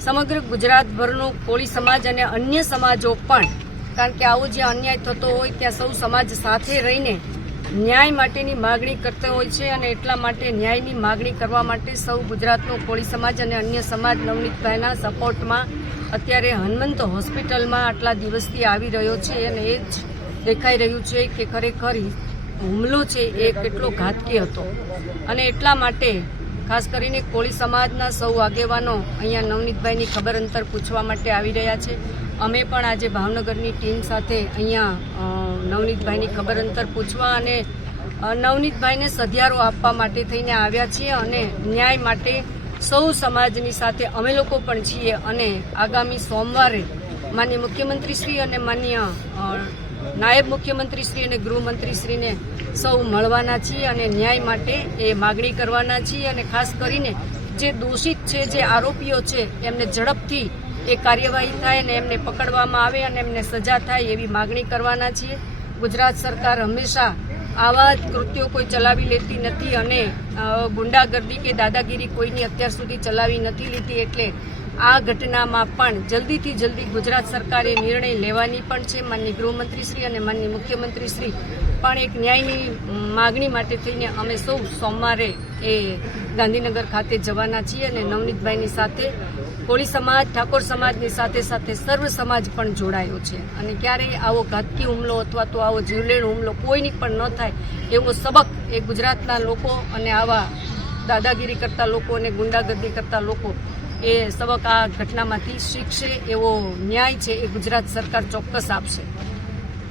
સમગ્ર ગુજરાતભરનો કોળી સમાજ અને અન્ય સમાજો પણ, કારણ કે આવો જે અન્યાય થતો હોય ત્યાં સૌ સમાજ સાથે રહીને ન્યાય માટેની માગણી કરતો હોય છે અને એટલા માટે ન્યાયની માગણી કરવા માટે સૌ ગુજરાતનો કોળી સમાજ અને અન્ય સમાજ નવનીતભાઈના સપોર્ટમાં અત્યારે હનુમંત હોસ્પિટલમાં આટલા દિવસથી આવી રહ્યો છે અને એ જ દેખાઈ રહ્યું છે કે ખરેખર હુમલો છે એ કેટલો ઘાતકી હતો. અને એટલા માટે ખાસ કરીને કોળી સમાજના સૌ આગેવાનો અહીંયા નવનીતભાઈની ખબર અંતર પૂછવા માટે આવી રહ્યા છે. અમે પણ આજે ભાવનગરની ટીમ સાથે અહીંયા નવનીતભાઈની ખબર અંતર પૂછવા અને નવનીતભાઈને સધિયારો આપવા માટે થઈને આવ્યા છીએ અને ન્યાય માટે સૌ સમાજની સાથે અમે લોકો પણ છીએ અને આગામી સોમવારે માન્ય મુખ્યમંત્રીશ્રી અને માન્ય નાયબ મુખ્યમંત્રીશ્રી અને ગૃહમંત્રીશ્રીને સૌ મળવાના છીએ અને ન્યાય માટે એ માગણી કરવાના છીએ અને ખાસ કરીને જે દોષિત છે, જે આરોપીઓ છે, એમને ઝડપથી એ કાર્યવાહી થાય અને એમને પકડવામાં આવે અને એમને સજા થાય એવી માગણી કરવાના છીએ. ગુજરાત સરકાર હંમેશા આવા જ કૃત્યો કોઈ ચલાવી લેતી નથી અને ગુંડાગર્દી કે દાદાગીરી કોઈની અત્યાર સુધી ચલાવી નથી લીધી એટલે આ ઘટનામાં પણ જલ્દીથી જલ્દી ગુજરાત સરકારે નિર્ણય લેવાની પણ છે. માનની ગૃહમંત્રીશ્રી અને માનની મુખ્યમંત્રીશ્રી પણ એક ન્યાયની માગણી માટે થઈને અમે સૌ સોમવારે એ ગાંધીનગર ખાતે જવાના છીએ અને નવનીતભાઈની સાથે, કોળી સમાજ, ઠાકોર સમાજની સાથે સાથે સર્વ સમાજ પણ જોડાયો છે. અને ક્યારેય આવો ઘાતકી હુમલો અથવા તો આવો જીવલેણ હુમલો કોઈની પણ ન થાય એવો સબક એ ગુજરાતના લોકો અને આવા દાદાગીરી કરતા લોકો અને ગુંડાગર્દી કરતા લોકો એ સબક આ ઘટનામાંથી શીખશે એવો ન્યાય છે એ ગુજરાત સરકાર ચોક્કસ આપશે.